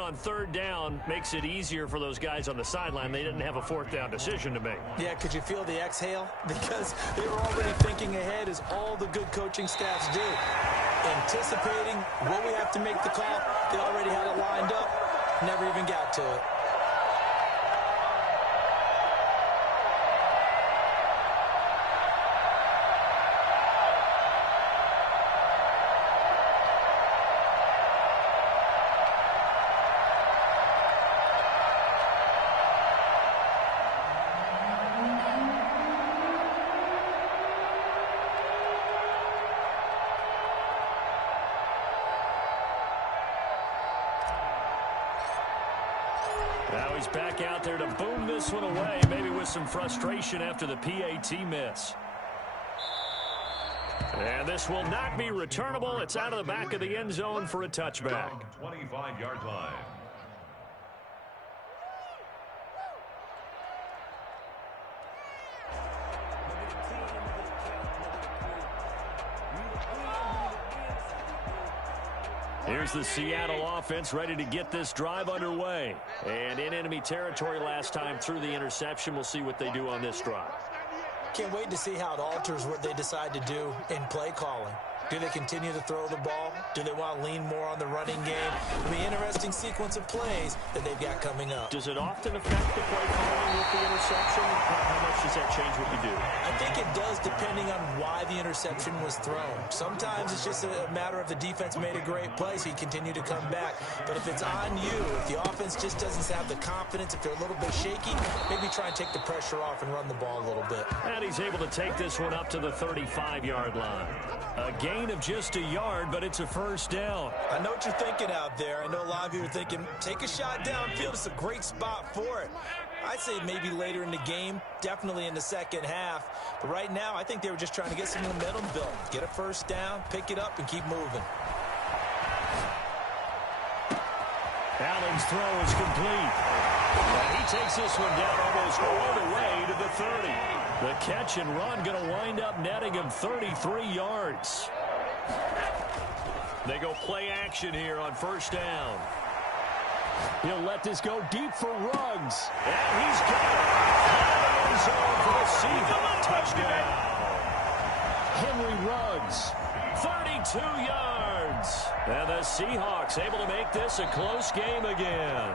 On third down makes it easier for those guys on the sideline. They didn't have a fourth down decision to make. Yeah, could you feel the exhale? Because they were already thinking ahead, as all the good coaching staffs do. Anticipating what we have to make the call. They already had it lined up. Never even got to it. Now he's back out there to boom this one away, maybe with some frustration after the PAT miss. And this will not be returnable. It's out of the back of the end zone for a touchback. 25-yard line. Here's the Seattle offense ready to get this drive underway. And in enemy territory last time through the interception. We'll see what they do on this drive. Can't wait to see how it alters what they decide to do in play calling. Do they continue to throw the ball? Do they want to lean more on the running game? It'll be an interesting sequence of plays that they've got coming up. Does it often affect the play calling with the interception? How much does that change what you do? I think it does, depending on why the interception was thrown. Sometimes it's just a matter of the defense made a great play, so you continue to come back. But if it's on you, if the offense just doesn't have the confidence, if they're a little bit shaky, maybe try and take the pressure off and run the ball a little bit. And he's able to take this one up to the 35-yard line. A gain of just a yard, but it's a first down. I know what you're thinking out there. I know a lot of you are thinking, take a shot downfield. It's a great spot for it. I'd say maybe later in the game, definitely in the second half. But right now, I think they were just trying to get some momentum built. Get a first down, pick it up, and keep moving. Allen's throw is complete. And he takes this one down almost all the way to the 30. The catch and run going to wind up netting him 33 yards. They go play action here on first down. He'll let this go deep for Ruggs. And he's got it. End zone for the Seahawks touchdown. Henry Ruggs, 32 yards. And the Seahawks able to make this a close game again.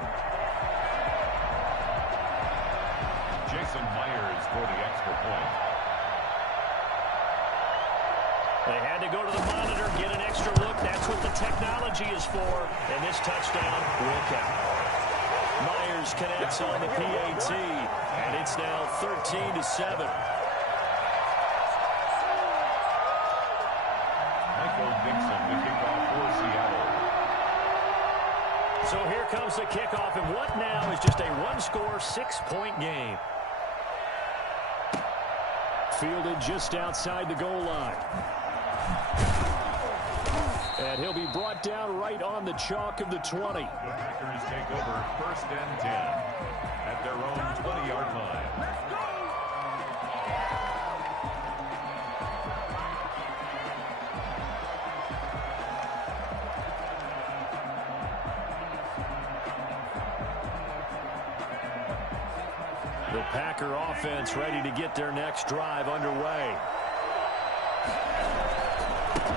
Jason Myers for the extra point. They had to go to the monitor, get an extra look. That's what the technology is for. And this touchdown will count. Myers connects on the PAT, and it's now 13-7. Michael Dixon, the kickoff for Seattle. So here comes the kickoff, and what now is just a one-score, 6-point game. Fielded just outside the goal line. And he'll be brought down right on the chalk of the 20. The Packers take over first and 10 at their own 20-yard line. The Packer offense ready to get their next drive underway.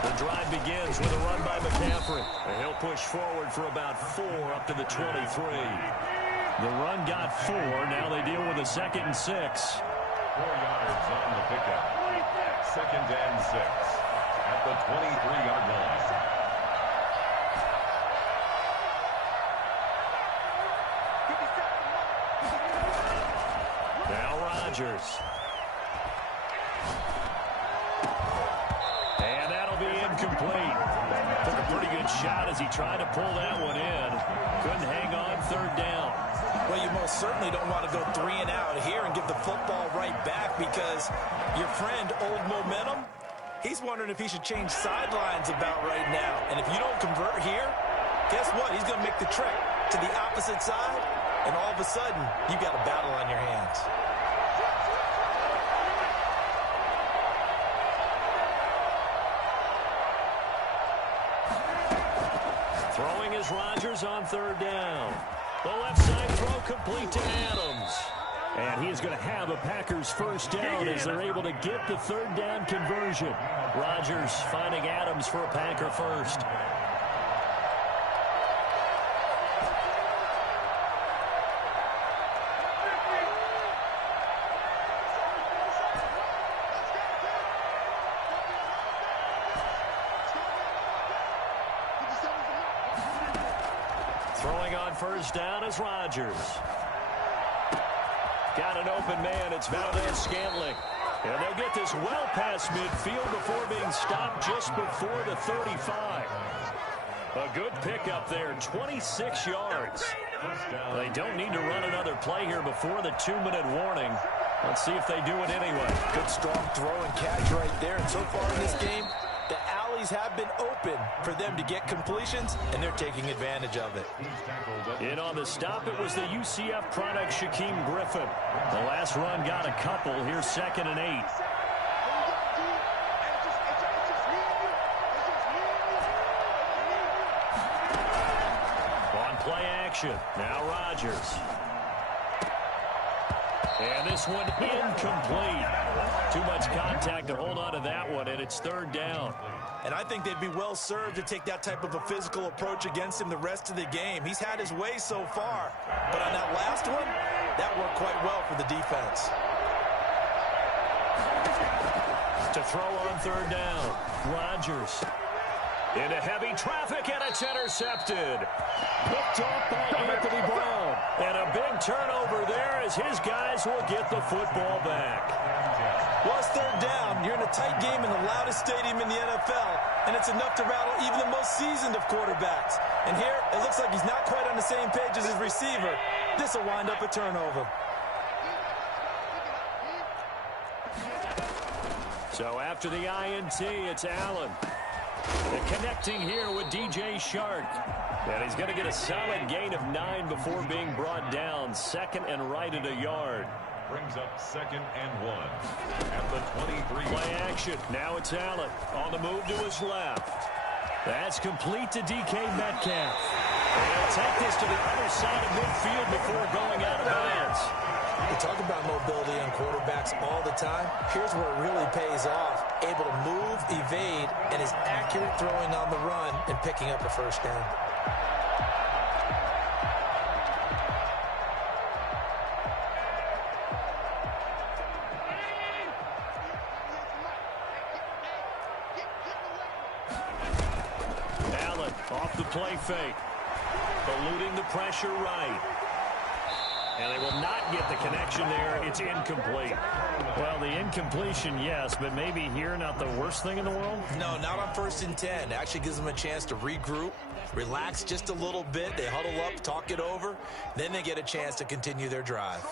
The drive begins with a run by McCaffrey. And he'll push forward for about 4 up to the 23. The run got 4. Now they deal with a 2nd and 6. 4 yards on the pickup. 2nd and 6 at the 23-yard line. Now Rodgers. Incomplete. Took a pretty good shot as he tried to pull that one in. Couldn't hang on third down. Well, you most certainly don't want to go 3 and out here and give the football right back, because your friend, Old Momentum, he's wondering if he should change sidelines about right now. And if you don't convert here, guess what? He's going to make the trek to the opposite side, and all of a sudden, you've got a battle on your hands. is Rodgers on third down. The left side throw complete to Adams. And he is going to have a Packers first down as they're able to get the third down conversion. Rodgers finding Adams for a Packer first. Throwing on first down is Rodgers. Got an open man. It's Valdes-Scantling. And they'll get this well past midfield before being stopped just before the 35. A good pickup there, 26 yards. They don't need to run another play here before the 2-minute warning. Let's see if they do it anyway. Good strong throw and catch right there. And so far in this game, the alleys have been open for them to get completions, and they're taking advantage of it. In on the stop, it was the UCF product, Shaquem Griffin. The last run got a couple. Here's 2nd and 8. On play action. Now Rodgers. And this one incomplete. Too much contact to hold on to that one, and it's third down. And I think they'd be well served to take that type of a physical approach against him the rest of the game. He's had his way so far. But on that last one, that worked quite well for the defense. To throw on third down, Rodgers. Into heavy traffic, and it's intercepted. Picked off by Anthony Brown. And a big turnover there as his guys will get the football back. Well, it's third down. You're in a tight game in the loudest stadium in the NFL, and it's enough to rattle even the most seasoned of quarterbacks. And here, it looks like he's not quite on the same page as his receiver. This will wind up a turnover. So after the INT, it's Allen. And connecting here with DJ Shark. And he's going to get a solid gain of 9 before being brought down. 2nd and right at a yard. Brings up 2nd and 1 at the 23. Play action. Now it's Allen on the move to his left. That's complete to DK Metcalf. And he'll take this to the other side of midfield before going out of bounds. We talk about mobility on quarterbacks all the time. Here's where it really pays off. Able to move, evade, and is accurate throwing on the run and picking up a first down. Allen off the play fake. Eluding the pressure right. And they will not get the connection there. It's incomplete. Well, the incompletion, yes, but maybe here not the worst thing in the world? No, not on 1st and 10. It actually gives them a chance to regroup, relax just a little bit. They huddle up, talk it over. Then they get a chance to continue their drive.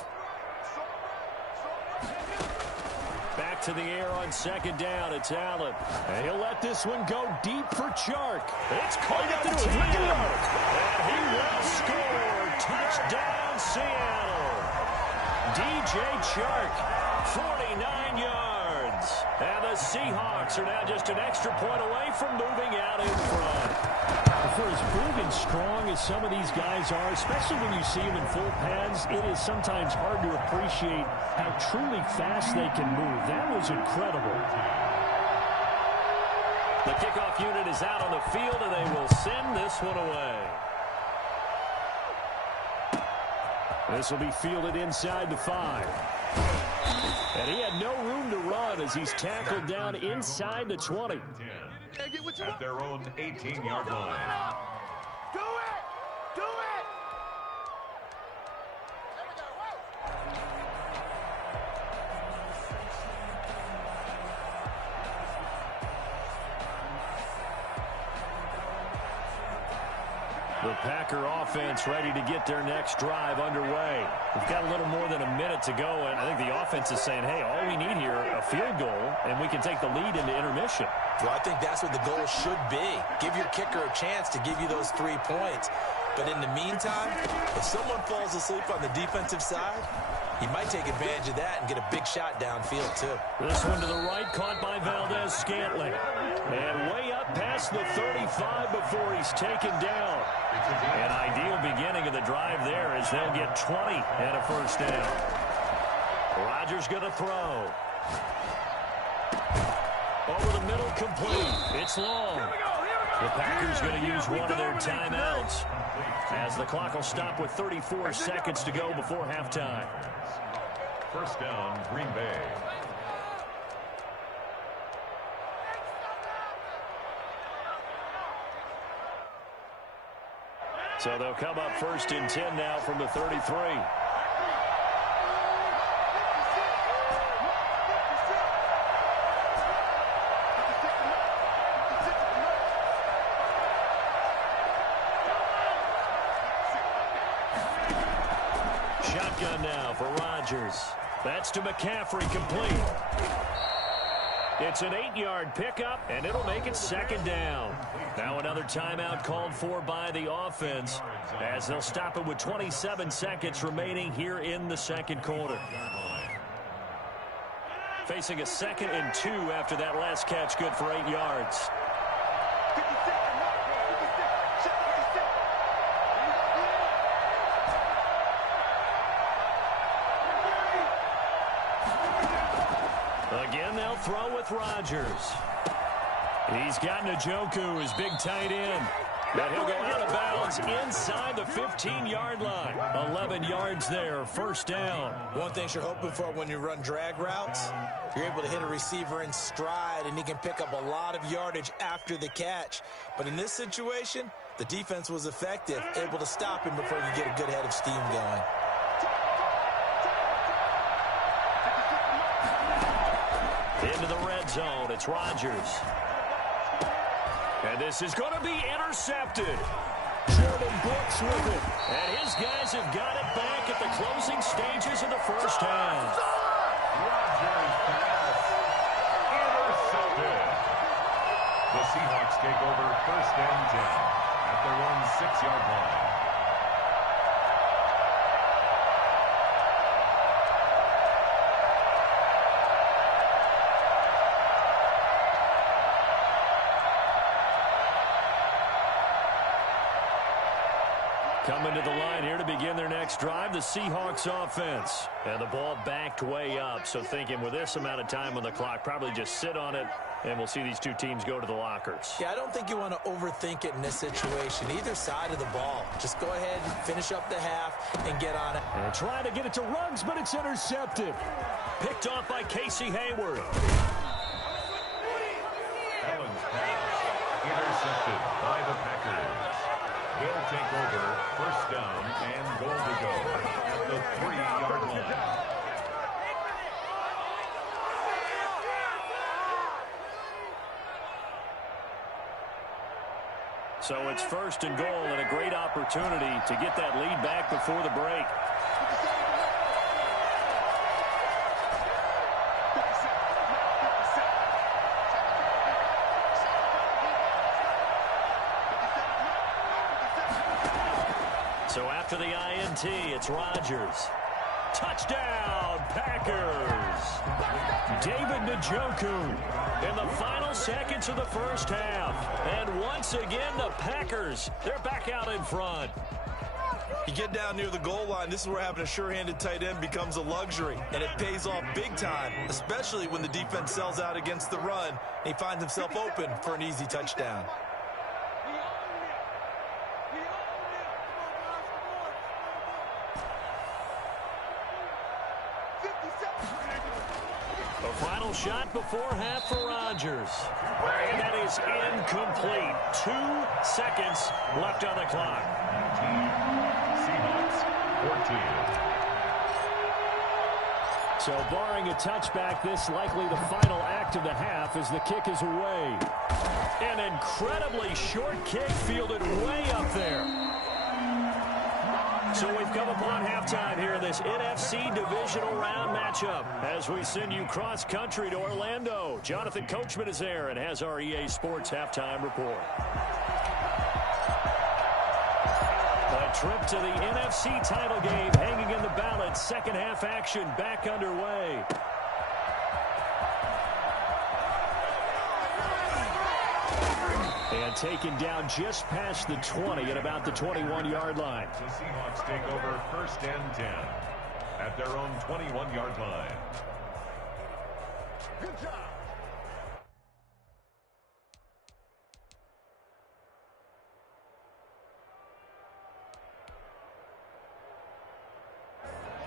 Back to the air on 2nd down. It's Allen. And he'll let this one go deep for Chark. It's caught at the 10-yard. And he will score. Touchdown, Seattle. DJ Chark, 49 yards. And the Seahawks are now just an extra point away from moving out in front. For as big and strong as some of these guys are, especially when you see them in full pads, it is sometimes hard to appreciate how truly fast they can move. That was incredible. The kickoff unit is out on the field, and they will send this one away. This will be fielded inside the 5. And he had no room to run as he's tackled down inside the 20. At their own 18-yard line. Do it! Do it! The Packer offense ready to get their next drive underway. We've got a little more than a minute to go, and I think the offense is saying, hey, all we need here, a field goal, and we can take the lead into intermission. Well, I think that's what the goal should be. Give your kicker a chance to give you those 3 points. But in the meantime, if someone falls asleep on the defensive side, he might take advantage of that and get a big shot downfield, too. This one to the right, caught by Valdes-Scantling. And way up past the 35 before he's taken down. An ideal beginning of the drive there as they'll get 20 and a first down. Rodgers going to throw. Over the middle, complete. It's long. The Packers going to use one of their timeouts as the clock will stop with 34 seconds to go before halftime. First down, Green Bay. So they'll come up first and 10 now from the 33. Shotgun now for Rodgers. That's to McCaffrey, complete. It's an 8-yard pickup, and it'll make it second down. Now another timeout called for by the offense as they'll stop it with 27 seconds remaining here in the second quarter. Facing a 2nd and 2 after that last catch, good for 8 yards. Again, they'll throw with Rodgers. He's got Njoku, his big tight end. But he'll go out of bounds inside the 15-yard line. 11 yards there, first down. One thing you're hoping for when you run drag routes, you're able to hit a receiver in stride, and he can pick up a lot of yardage after the catch. But in this situation, the defense was effective, able to stop him before you get a good head of steam going. Into the red zone, it's Rodgers. And this is going to be intercepted. Jordan Brooks with it. And his guys have got it back at the closing stages of the first half. Rodgers pass. Intercepted. The Seahawks take over first and 10 at their own 6-yard line. Coming to the line here to begin their next drive, the Seahawks offense. And the ball backed way up, so thinking with this amount of time on the clock, probably just sit on it, and we'll see these two teams go to the lockers. Yeah, I don't think you want to overthink it in this situation, either side of the ball. Just go ahead and finish up the half and get on it. And trying to get it to Ruggs, but it's intercepted. Picked off by Casey Hayward. Allen's pass intercepted by the Packers. They'll take over first down and goal to go at the 3-yard line. So it's first and goal and a great opportunity to get that lead back before the break. So after the INT, it's Rodgers. Touchdown, Packers. David Njoku in the final seconds of the first half. And once again, the Packers, they're back out in front. You get down near the goal line, this is where having a sure-handed tight end becomes a luxury, and it pays off big time, especially when the defense sells out against the run, and he finds himself open for an easy touchdown. The final shot before half for Rodgers. And that is incomplete. 2 seconds left on the clock. Seahawks 14. So barring a touchback, this likely the final act of the half as the kick is away. An incredibly short kick fielded way up there. So we've come upon halftime here in this NFC divisional round matchup as we send you cross-country to Orlando. Jonathan Coachman is there and has our EA Sports halftime report. A trip to the NFC title game hanging in the balance. Second half action back underway. And taken down just past the 20 at about the 21-yard line. The Seahawks take over 1st and 10 at their own 21-yard line. Good job.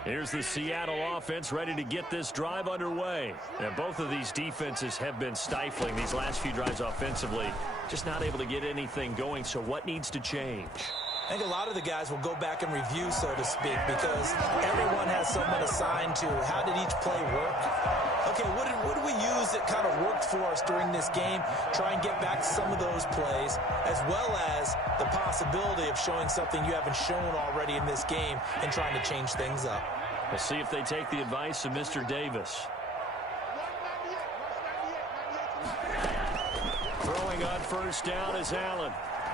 Here's the Seattle offense ready to get this drive underway. And both of these defenses have been stifling these last few drives offensively. Just not able to get anything going, so what needs to change? I think a lot of the guys will go back and review, so to speak, because everyone has someone assigned to how did each play work. Okay, what did we use that kind of worked for us during this game? Try and get back to some of those plays, as well as the possibility of showing something you haven't shown already in this game and trying to change things up. We'll see if they take the advice of Mr. Davis. Throwing on 1st down is Allen.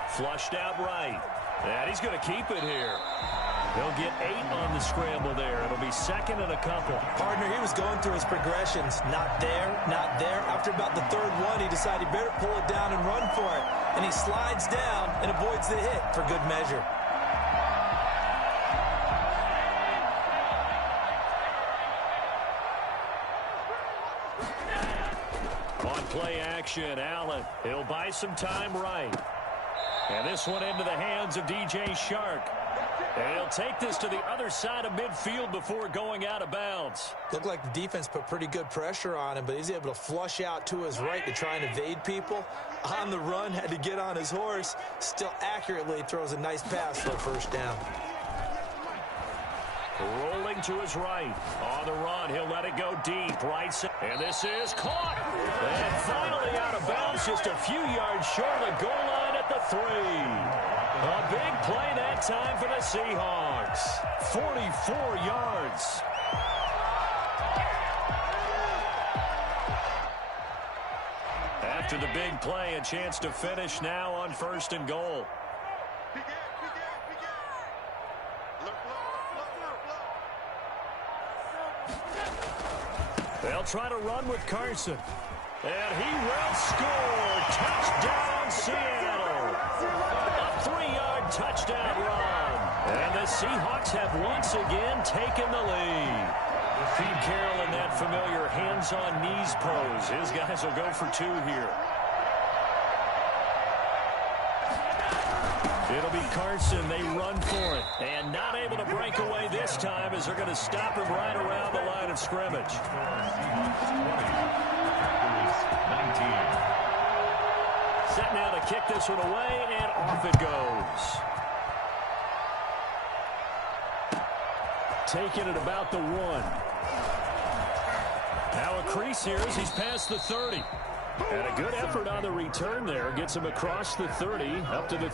Flushed out right. And he's going to keep it here. He'll get 8 on the scramble there. It'll be 2nd and a couple. Partner, he was going through his progressions. Not there, not there. After about the 3rd one, he decided he better pull it down and run for it. And he slides down and avoids the hit for good measure. On play action, Allen. He'll buy some time right. And this one into the hands of DJ Chark. And he'll take this to the other side of midfield before going out of bounds. Looked like the defense put pretty good pressure on him, but he's able to flush out to his right to try and evade people. On the run, had to get on his horse. Still accurately throws a nice pass for a 1st down. Rolling to his right. On the run, he'll let it go deep. Right side. And this is caught. And finally out of bounds, just a few yards short of the goal line at the 3. A big play that time for the Seahawks. 44 yards. After the big play, a chance to finish now on 1st and goal. They'll try to run with Carson. And he will score. Touchdown, Seattle. A 3-yard touchdown run. And the Seahawks have once again taken the lead. Pete Carroll in that familiar hands-on knees pose. His guys will go for 2 here. It'll be Carson. They run for it. And not able to break away this time as they're going to stop him right around the line of scrimmage. Set now to kick this one away, and off it goes. Taking it about the 1. Now a crease here as he's past the 30. And a good effort on the return there. Gets him across the 30, up to the...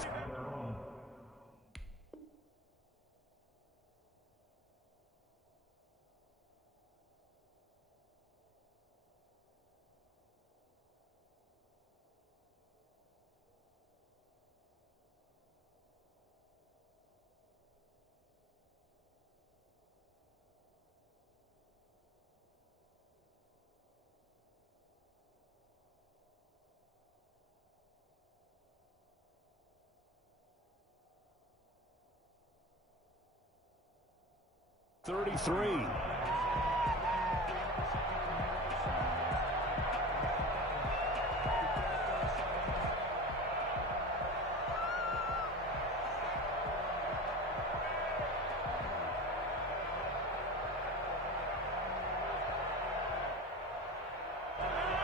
...33.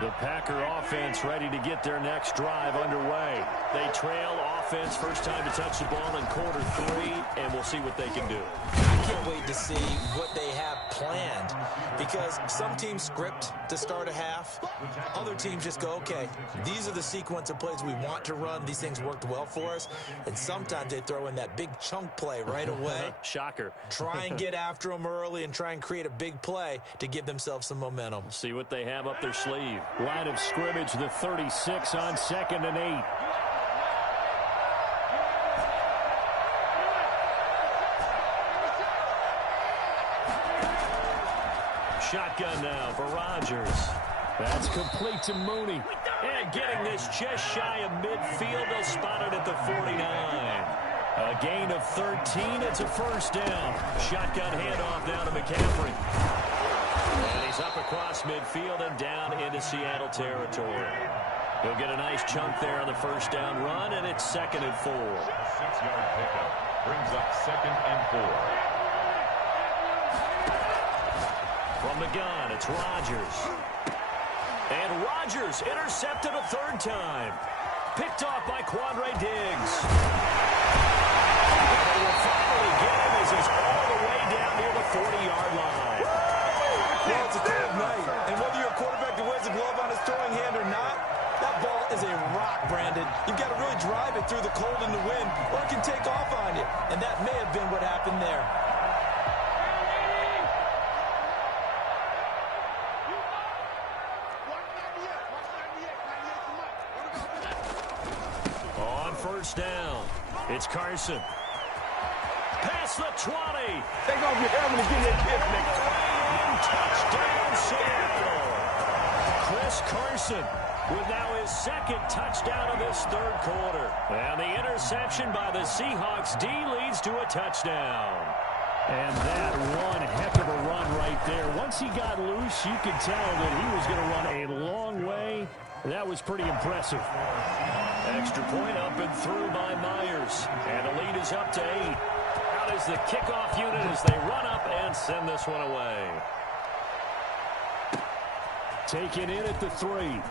The Packer offense ready to get their next drive underway. They trail offense, first time to touch the ball in quarter 3, and we'll see what they can do. I can't wait to see what they have planned, because some teams script to start a half. Other teams just go, okay, these are the sequence of plays we want to run. These things worked well for us. And sometimes they throw in that big chunk play right away. Shocker. Try and get after them early and try and create a big play to give themselves some momentum. See what they have up their sleeve. Line of scrimmage, the 36 on 2nd and 8. Shotgun now for Rodgers. That's complete to Mooney. And getting this just shy of midfield, they'll spot it at the 49. A gain of 13. It's a first down. Shotgun handoff now to McCaffrey. And he's up across midfield and down into Seattle territory. He'll get a nice chunk there on the first down run, and it's 2nd and 4. 6-yard pickup brings up 2nd and 4. From the gun, it's Rodgers. And Rodgers intercepted a 3rd time. Picked off by Quandre Diggs. And they will finally get him as he's all the way down near the 40-yard line. Well, it's a cold night, and whether you're a quarterback that wears a glove on his throwing hand or not, that ball is a rock, Brandon. You've got to really drive it through the cold and the wind, or it can take off on you. And that may have been what happened there. On first down, it's Carson. Past the 20. They're going to be having to get that kid next time. Touchdown, Seattle. Chris Carson with now his 2nd touchdown of this 3rd quarter. And the interception by the Seahawks D leads to a touchdown. And that one heck of a run right there. Once he got loose, you could tell that he was going to run a long way. That was pretty impressive. Extra point up and through by Myers. And the lead is up to 8. Out is the kickoff unit as they run up and send this one away. Taken in at the 3.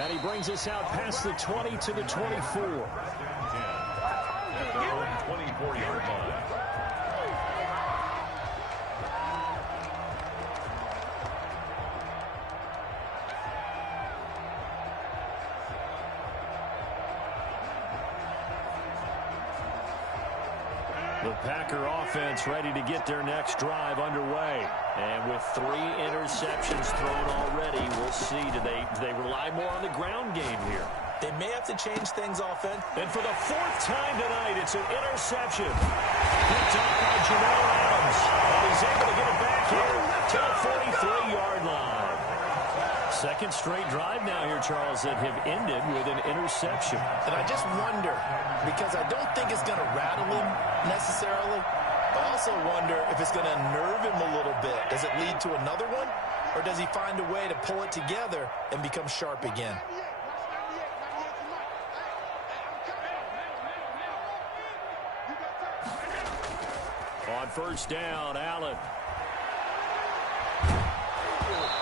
And he brings us out past the 20 to the 24. At their own 24-yard line. The Packer offense ready to get their next drive underway. And with 3 interceptions thrown already, we'll see. Do they rely more on the ground game here? They may have to change things offense. And for the 4th time tonight, it's an interception. Picked off by Jamal Adams. And he's able to get it back here to the 43-yard line. 2nd straight drive now here, Charles, that have ended with an interception. And I just wonder, because I don't think it's going to rattle him necessarily. I also wonder if it's going to nerve him a little bit. Does it lead to another one? Or does he find a way to pull it together and become sharp again? On first down, Allen.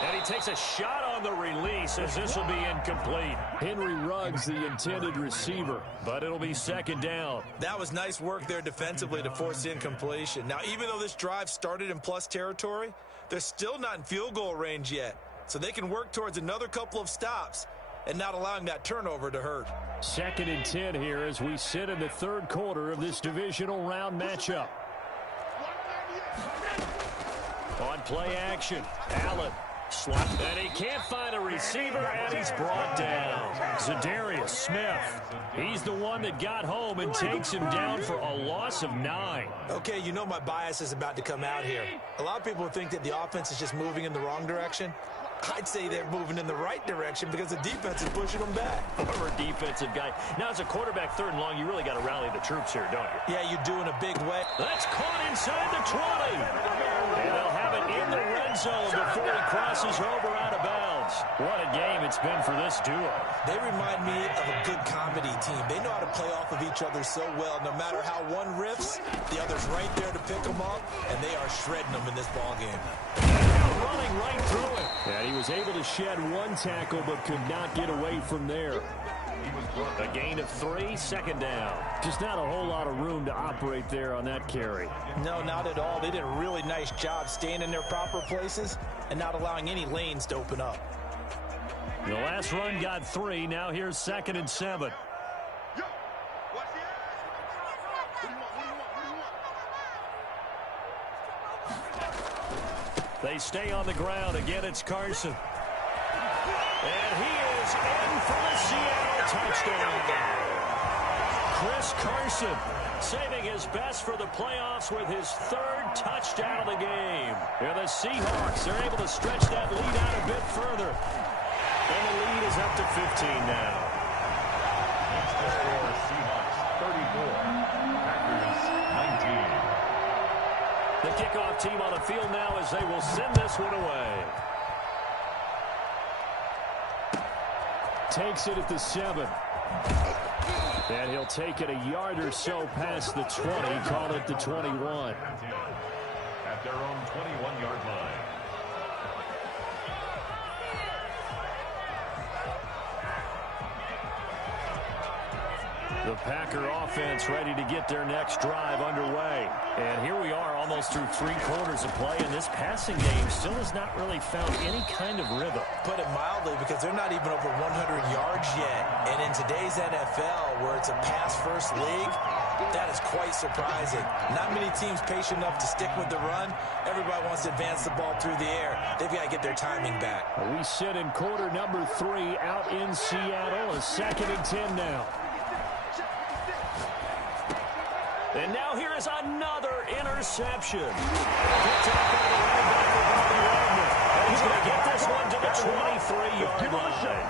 And he takes a shot on the release as this will be incomplete. Henry Ruggs, the intended receiver, but it'll be 2nd down. That was nice work there defensively to force the incompletion. Now, even though this drive started in plus territory, they're still not in field goal range yet. So they can work towards another couple of stops and not allowing that turnover to hurt. 2nd and 10 here as we sit in the 3rd quarter of this divisional round matchup. On play action, Allen. Slap, and he can't find a receiver, and he's brought down. Zadarius Smith. He's the one that got home and takes him down for a loss of 9. Okay, you know my bias is about to come out here. A lot of people think that the offense is just moving in the wrong direction. I'd say they're moving in the right direction because the defense is pushing them back. Former defensive guy. Now, as a quarterback 3rd and long, you really got to rally the troops here, don't you? Yeah, you do in a big way. That's caught inside the 20. And they'll have it in the red zone before he crosses over out of bounds. What a game it's been for this duo. They remind me of a good comedy team. They know how to play off of each other so well. No matter how one riffs, the other's right there to pick them up, and they are shredding them in this ballgame. Running right through it. And he was able to shed 1 tackle but could not get away from there. A gain of 3, 2nd down. Just not a whole lot of room to operate there on that carry. No, not at all. They did a really nice job staying in their proper places and not allowing any lanes to open up. The last run got 3. Now here's 2nd and 7. They stay on the ground. Again, it's Carson. And he is in for the Seattle touchdown. Chris Carson saving his best for the playoffs with his 3rd touchdown of the game. And the Seahawks are able to stretch that lead out a bit further. And the lead is up to 15 now. Next to score, Seahawks 34, Packers 19. The kickoff team on the field now as they will send this one away. Takes it at the 7. And he'll take it a yard or so past the 20. Call it the 21. At their own 21-yard line. The Packer offense ready to get their next drive underway. And here we are almost through 3 quarters of play, and this passing game still has not really found any kind of rhythm. Put it mildly, because they're not even over 100 yards yet. And in today's NFL, where it's a pass-first league, that is quite surprising. Not many teams patient enough to stick with the run. Everybody wants to advance the ball through the air. They've got to get their timing back. We sit in quarter number 3 out in Seattle. A 2nd and 10 now. And now here is another interception. Picked up by the running back for Bobby Wagner. And he's going to get this one to the 23-yard line.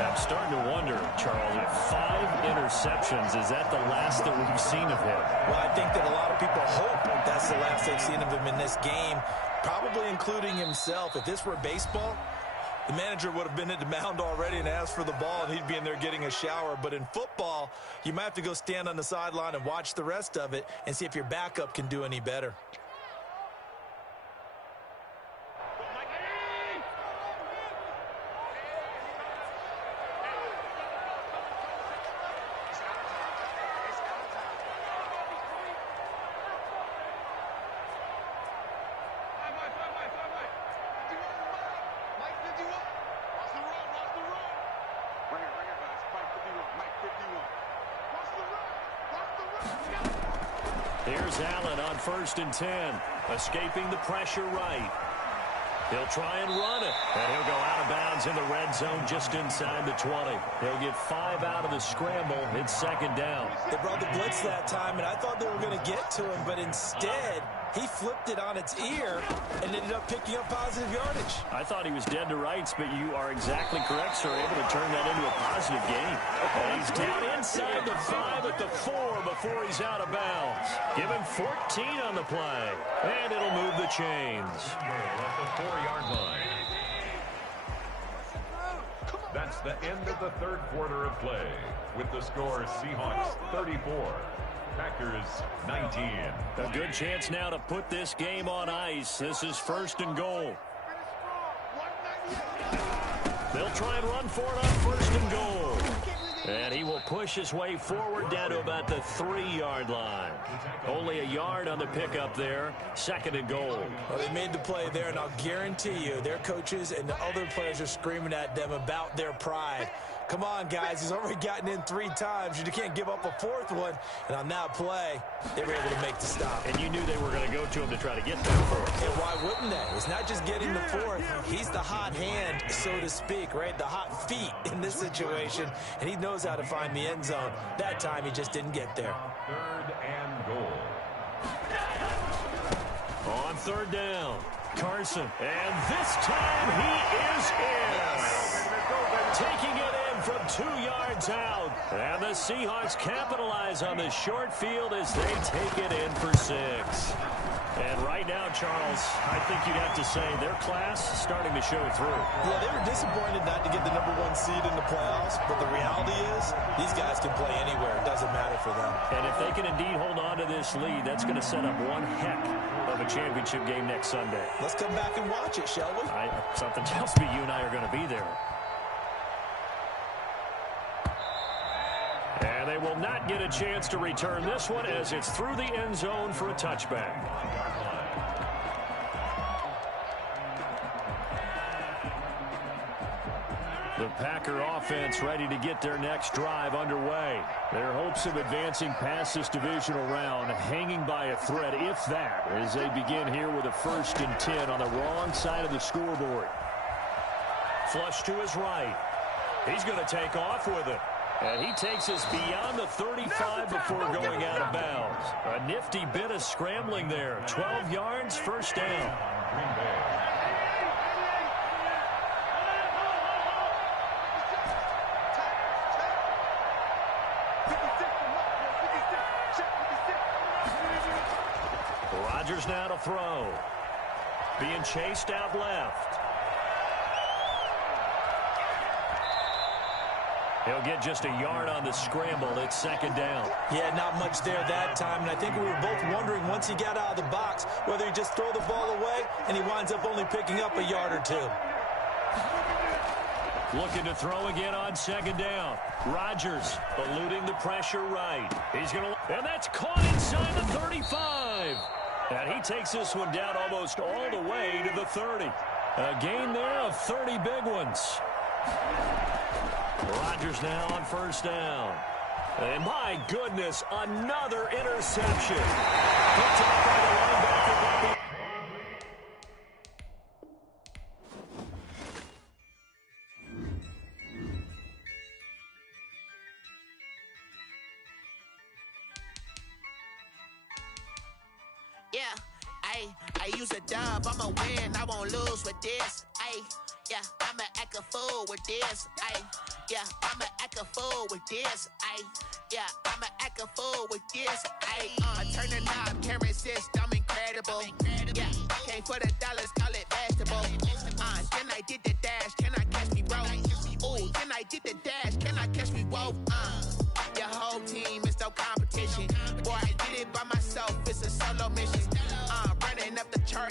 I'm starting to wonder, Charles, if 5 interceptions, is that the last that we've seen of him? Well, I think that a lot of people hope that's the last they've seen of him in this game, probably including himself. If this were baseball, the manager would have been at the mound already and asked for the ball, and he'd be in there getting a shower. But in football, you might have to go stand on the sideline and watch the rest of it and see if your backup can do any better. Here's Allen on 1st and 10, escaping the pressure right. He'll try and run it, and he'll go out of bounds in the red zone just inside the 20. He'll get 5 out of the scramble. It's 2nd down. They brought the blitz that time, and I thought they were going to get to him, but instead he flipped it on its ear and ended up picking up positive yardage. I thought he was dead to rights, but you are exactly correct, sir. Able to turn that into a positive gain. And he's down inside the 5 at the 4 before he's out of bounds. Give him 14 on the play, and it'll move the chains. At the 4-yard line. That's the end of the 3rd quarter of play. With the score, Seahawks 34. Packers 19. A good chance now to put this game on ice. This is 1st and goal. They'll try and run for it on 1st and goal. And he will push his way forward down to about the 3-yard line. Only a yard on the pickup there. 2nd and goal. Well, they made the play there, and I'll guarantee you their coaches and the other players are screaming at them about their pride. Come on, guys. He's already gotten in 3 times. You can't give up a 4th one. And on that play, they were able to make the stop. And you knew they were going to go to him to try to get that 4th. And why wouldn't they? It's not just getting the 4th. He's the hot hand, so to speak, right? The hot feet in this situation. And he knows how to find the end zone. That time, he just didn't get there. 3rd and goal. On 3rd down, Carson. And this time, he is in. Taking it in from 2 yards out. And the Seahawks capitalize on the short field as they take it in for 6. And right now, Charles, I think you'd have to say their class starting to show through. Yeah, they were disappointed not to get the #1 seed in the playoffs, but the reality is these guys can play anywhere. It doesn't matter for them. And if they can indeed hold on to this lead, that's going to set up one heck of a championship game next Sunday. Let's come back and watch it, shall we? Something tells me you and I are going to be there. And they will not get a chance to return this one as it's through the end zone for a touchback. The Packer offense ready to get their next drive underway. Their hopes of advancing past this divisional round hanging by a thread, if that, as they begin here with a 1st and 10 on the wrong side of the scoreboard. Flush to his right. He's going to take off with it. And he takes us beyond the 35 before going out of bounds. A nifty bit of scrambling there. 12 yards, 1st down. Rodgers now to throw. Being chased out left. He'll get just a yard on the scramble. It's second down. Yeah, not much there that time. And I think we were both wondering once he got out of the box whether he just throw the ball away and he winds up only picking up a yard or two. Looking to throw again on second down. Rodgers eluding the pressure right. He's going to, and that's caught inside the 35. And he takes this one down almost all the way to the 30. A gain there of 30 big ones. Rodgers now on first down. And my goodness, another interception. Picked up by the linebacker. Yeah, I use a dub, I'ma win, I won't lose with this. Yeah, I'ma act a fool with this. Yeah, I'ma act a fool with this. Yeah, I'ma act a fool with this. Turn the knob, camera assist, I'm incredible. Yeah, came for the dollars, call it vegetable. Then I did the dash, can I catch me, bro? Ooh, then I did the dash, can